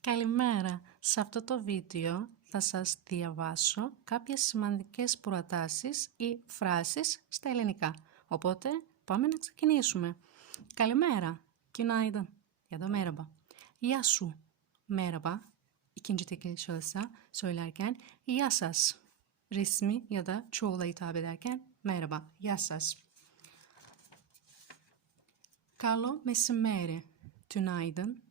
Καλημέρα! Σε αυτό το βίντεο θα σας διαβάσω κάποιες σημαντικές προτάσεις ή φράσεις στα ελληνικά. Οπότε πάμε να ξεκινήσουμε. Καλημέρα! Günaydın ya da merhaba. Γεια σου. Merhaba. İkinci tekil şahısa söylerken yasas. Resmi ya da çoğula hitap ederken merhaba. Yasas. Καλό μεσημέρι. Tünaydın.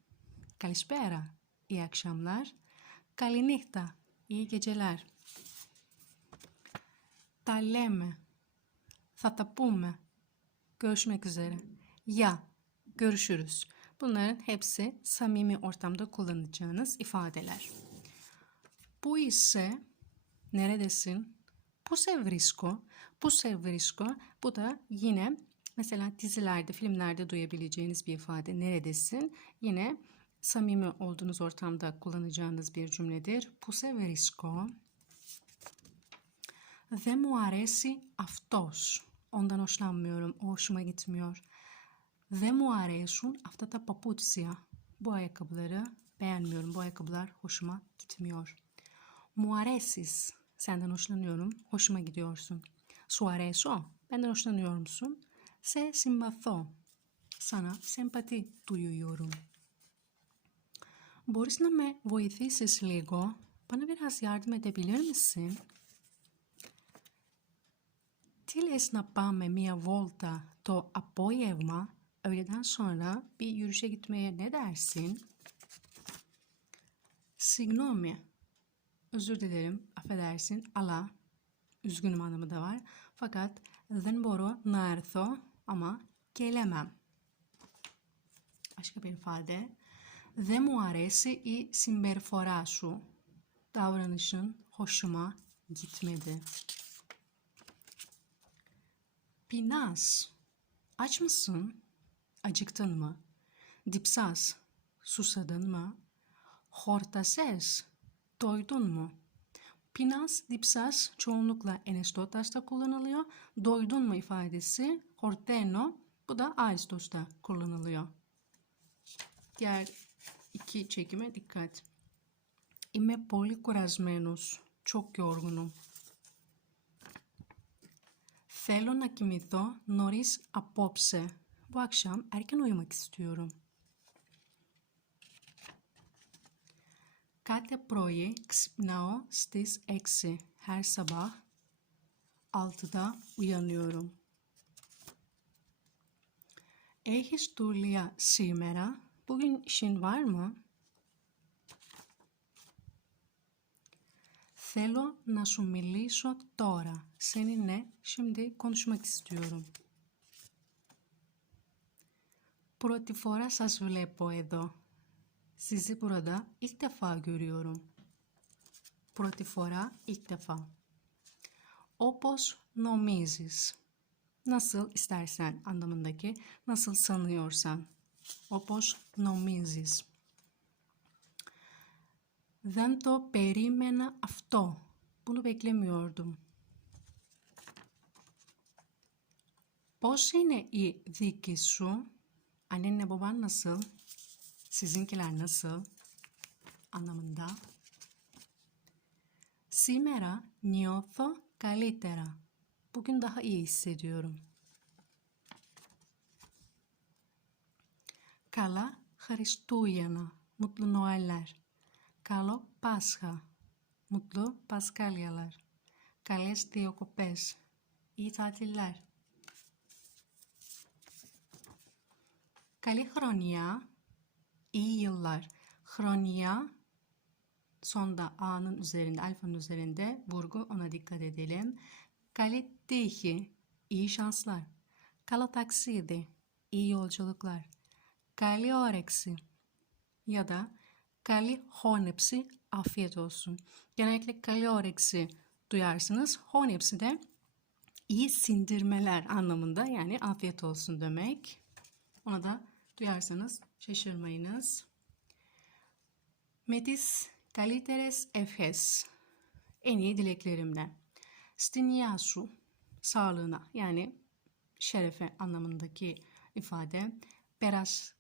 Καλησπέρα. İyi akşamlar. Καληνύχτα. İyi geceler. Τα λέμε. Θα τα πούμε. Görüşmek üzere. Ya. Görüşürüz. Bunların hepsi samimi ortamda kullanacağınız ifadeler. Bu ise neredesin? Bu se vρίσκω. Bu se vρίσκω. Bu da yine mesela dizilerde, filmlerde duyabileceğiniz bir ifade. Neredesin? Yine samimi olduğunuz ortamda kullanacağınız bir cümledir. Που σε βρίσκω. Δεν μου αρέσει αυτός. Ondan hoşlanmıyorum. O hoşuma gitmiyor. Δεν μου αρέσουν αυτά τα παπούτσια. Bu ayakkabıları beğenmiyorum. Bu ayakkabılar hoşuma gitmiyor. Mu aresis. Senden hoşlanıyorum. Hoşuma gidiyorsun. Su αρέσω. Benden hoşlanıyor musun? Se συμπαθώ. Sana sempati duyuyorum. Μπορείς να με βοηθήσεις λίγο? Bana biraz yardım edebilir misin? Τι λες να πάμε μία βόλτα το απόγευμα? Öğleden sonra bir yürüyüşe gitmeye ne dersin? Signomi. Özür dilerim, affedersin. Ala. Üzgünüm anlamı da var. Fakat δεν μπορώ να έρθω ama gelemem. Başka bir ifade. Δεν μου αρέσει η συμπεριφορά σου. Davranışın hoşuma gitmedi. Pinas. Aç mısın? Acıktın mı? Dipsas. Susadın mı? Hortases. Doydun mu? Pinas, dipsas çoğunlukla Enestotos'ta kullanılıyor. Doydun mu ifadesi horteno bu da Aristos'ta kullanılıyor. Diğer iki çekime dikkat. Είμαι πολύ κουρασμένος. Çok yorgunum. Θέλω να κοιμηθώ νωρίς απόψε. Bu akşam erken uyumak istiyorum. Κάθε πρωί ξυπνάω στις 6. Her sabah 6'da uyanıyorum. Έχεις δουλειά σήμερα? Bugün işin var mı? Θέλω να σου μιλήσω τώρα. Seninle şimdi konuşmak istiyorum. Πρώτη φορά σας βλέπω εδώ. Sizi burada ilk defa görüyorum. Πρώτη φορά ilk defa. Όπως νομίζεις. Nasıl istersen anlamındaki nasıl sanıyorsan. Όπως νομίζεις. Δεν το περίμενα αυτό που μου είπε η κλέμμυόρδου. Πώς είναι η δίκη σου, αν είναι εμποβάνα σου, σε ζύγκελα σου. Σήμερα νιώθω καλύτερα που κοινόντα η ήσυριο. Καλά Χριστούγεννα. Mutlu Noeller. Καλό Πάσχα. Mutlu Paskalyalar. Καλές διακοπές. İyi tatiller. Καλή χρονιά. İyi yıllar. Kronya sonda A'nın üzerinde, alfanın üzerinde vurgu ona dikkat edelim. Καλή τύχη. İyi şanslar. Καλό taksidi. İyi yolculuklar. Καλή όρεξη. Ya da καλή χώνεψη. Afiyet olsun. Genellikle καλή όρεξη duyarsınız. Χώνεψη de iyi sindirmeler anlamında yani afiyet olsun demek. Ona da duyarsanız şaşırmayınız. Metis kaliteres efes. En iyi dileklerimle. Stinyasu sağlığına yani şerefe anlamındaki ifade. Peras,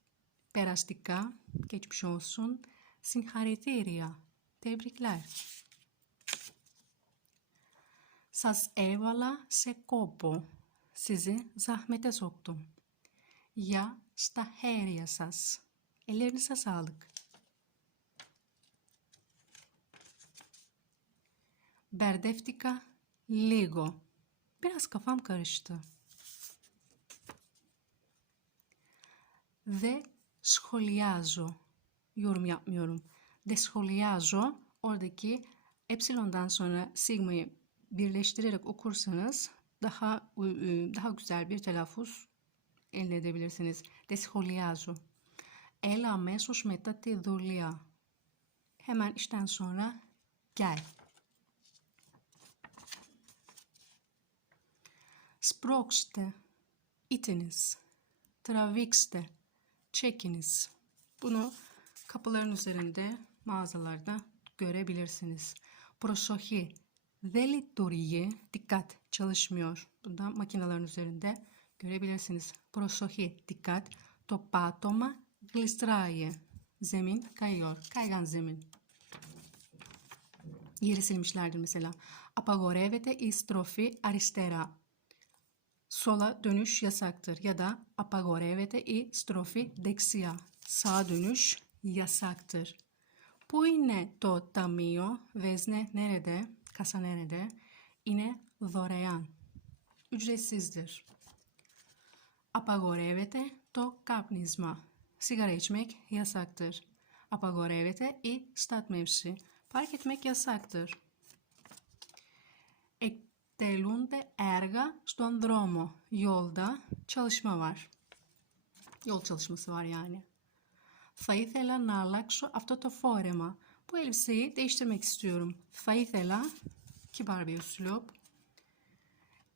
perastika geçmiş olsun. Συγχαρητήρια. Tebrikler. Σας έβαλα σε κόπο. Sizi zahmete soktum. Ya στα χέρια σας. Ellerinize sağlık. Μπερδεύτηκα λίγο. Biraz kafam karıştı. Δε σχολιάζω. Yorum yapmıyorum. De σχολιάζω. Oradaki epsilondan sonra sigmayı birleştirerek okursanız daha e, daha güzel bir telaffuz elde edebilirsiniz. De σχολιάζω. Έλα αμέσως μετά τη δουλειά. Hemen işten sonra gel. Språkste, itiniz, travikste, çekiniz. Bunu kapıların üzerinde mağazalarda görebilirsiniz. Prosohi Velituriyi dikkat çalışmıyor. Bunda makinelerin üzerinde görebilirsiniz. Prosohi dikkat. Topatoma glistrayi. Zemin kayıyor. Kaygan zemin. Yeri silmişlerdir mesela. Apagorevete istrofi aristera Sola dönüş yasaktır ya da απαγορεύεται η στροφή δεξιά. Sağa dönüş yasaktır. Πού είναι το ταμείο, vezne nerede, kasa nerede, είναι δωρεάν. Ücretsizdir. Απαγορεύεται το κάπνισμα. Sigara içmek yasaktır. Απαγορεύεται η στάθμευση. Park etmek yasaktır. Εκτελούνται έργα στον δρόμο. Yolda çalışma var. Yol çalışması var yani. Θα ήθελα να αλλάξω αυτό το φόρεμα. Bu elbiseyi değiştirmek istiyorum. Θα ήθελα, kibar bir üslup.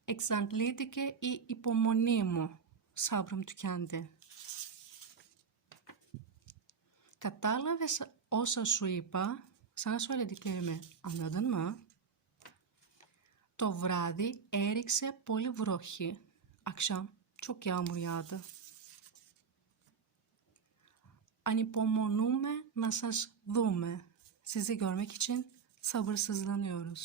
Εξαντλήθηκε η υπομονή μου. Sabrım tükendi. Κατάλαβες όσα σου είπα, sana söylediklerimi anladın mı? Το βράδυ έριξε πολύ βροχή. Akşam çok yağmur yağdı. Ανυπομονούμε να σας δούμε. Sizi görmek için sabırsızlanıyoruz.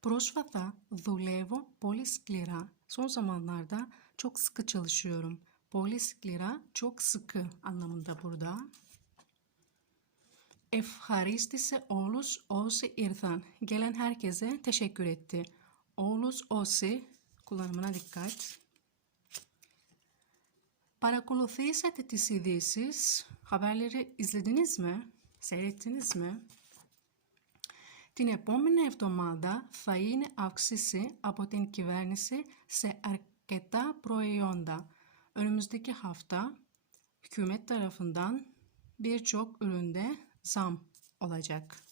Πρόσφατα δουλεύω πολύ σκληρά. Son zamanlarda çok sıkı çalışıyorum. Πολύ σκληρά, çok sıkı anlamında burada. Ευχαρίστησε όλους όσοι ήρθαν. Gelen herkese teşekkür etti. Όλους όσοι kullanımına dikkat. Parakulüthήσατε τις ειδήσει. Haberleri izlediniz mi? Seyrettiniz mi? Την επόμενη εβδομάδα θα είναι αύξηση από την κυβέρνηση σε αρκετά προϊόντα. Önümüzdeki hafta hükümet tarafından birçok üründe zam olacak.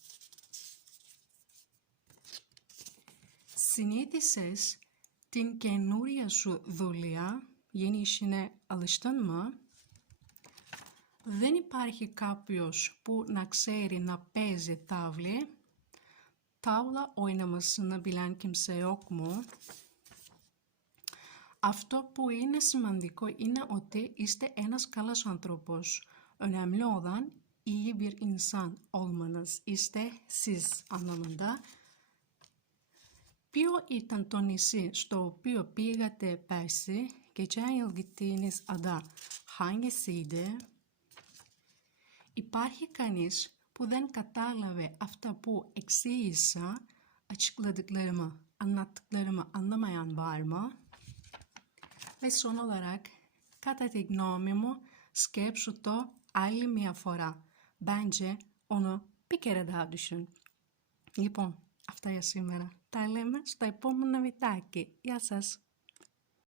Συνήθισες την καινούρια σου δουλειά, yeni işine alıştın mı? Δεν υπάρχει κάποιος που να ξέρει να παίζει τάβλη. Tavla oynamasını bilen kimse yok mu? Αυτό που είναι σημαντικό είναι ότι είστε ένας καλός άνθρωπος. Önemli olan iyi bir insan olmanız. İşte siz anlamında. Ποιο ήταν το νησί στο οποίο πήγατε πέρσι, geçen yıl gittiğiniz ada hangisiydi? Υπάρχει κανείς που δεν κατάλαβε αυτά που εξήγησα, açıkladıklarımı, anlattıklarımı anlamayan var mı? Ve son olarak, κατά τη γνώμη μου, σκέψου το άλλη μια φορά. Bence onu bir kere daha düşün. Λοιπόν, αυτά για σήμερα. Τα λέμε στο επόμενο βιντεάκι. Γεια σας!